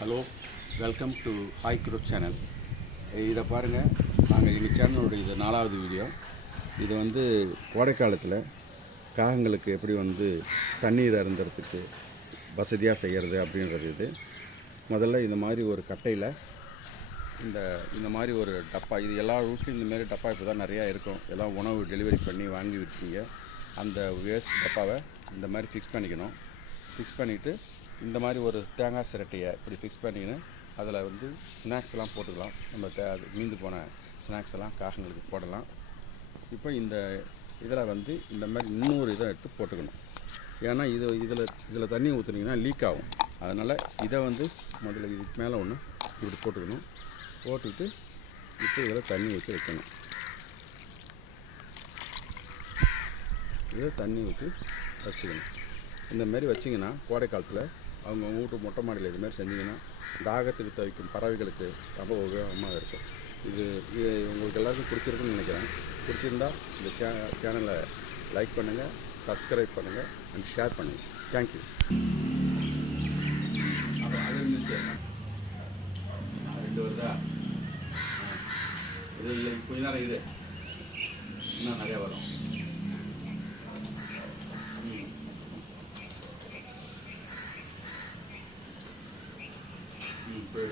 Hello, welcome to hi group channel. இதை பாருங்கள், நாங்கள் எங்கள் சேனலோட இது 4வது வீடியோ. இது வந்து கோடை காலத்தில் காகங்களுக்கு எப்படி தண்ணீர் அருந்துறதுக்கு வசதியாக செய்கிறது அப்படின்றது. இது முதல்ல இந்த மாதிரி ஒரு கட்டையில் இந்த மாதிரி ஒரு டப்பா, இது எல்லா வீட்லையும் இந்தமாரி டப்பா இப்போ தான் நிறையா இருக்கும். எல்லாம் உணவு டெலிவரி பண்ணி வாங்கி விற்பீங்க. அந்த வேஸ்ட் டப்பாவை இந்த மாதிரி ஃபிக்ஸ் பண்ணிக்கணும். ஃபிக்ஸ் பண்ணிவிட்டு இந்த மாதிரி ஒரு தேங்காய் சிரட்டையை இப்படி ஃபிக்ஸ் பண்ணிக்கின்னு அதில் ஸ்நாக்ஸ்லாம் போட்டுக்கலாம். நம்ம மீந்து போன ஸ்நாக்ஸ் எல்லாம் காகங்களுக்கு போடலாம். இப்போ இதில் இந்த மாதிரி இன்னொரு இதை எடுத்து போட்டுக்கணும். ஏன்னா இதில் தண்ணி ஊற்றுனீங்கன்னா லீக் ஆகும். அதனால் இதை முதல்ல இதுக்கு மேலே ஒன்று இப்படி போட்டுக்கணும். போட்டுக்கிட்டு இப்போ இதில் தண்ணி ஊற்றி வைக்கணும். இதில் தண்ணி ஊற்றி வச்சுக்கணும். இந்தமாரி வச்சிங்கன்னா கோடை காலத்தில் அவங்க வீட்டு மொட்டை மாடியில் இதுமாரி செஞ்சிங்கன்னா தாகத்துக்கு தவிக்கும் பறவைகளுக்கு ரொம்ப உபயோகமாக இருக்கும். இது உங்களுக்கு எல்லாருக்கும் பிடிச்சிருக்குன்னு நினைக்கிறேன். பிடிச்சிருந்தால் இந்த சேனலை லைக் பண்ணுங்கள், சப்ஸ்கிரைப் பண்ணுங்கள் அண்ட் ஷேர் பண்ணுங்கள். தேங்க்யூ. அது 2 வருதா? இது கொஞ்ச நேரம் இது இன்னும் நிறையா வரும். Good.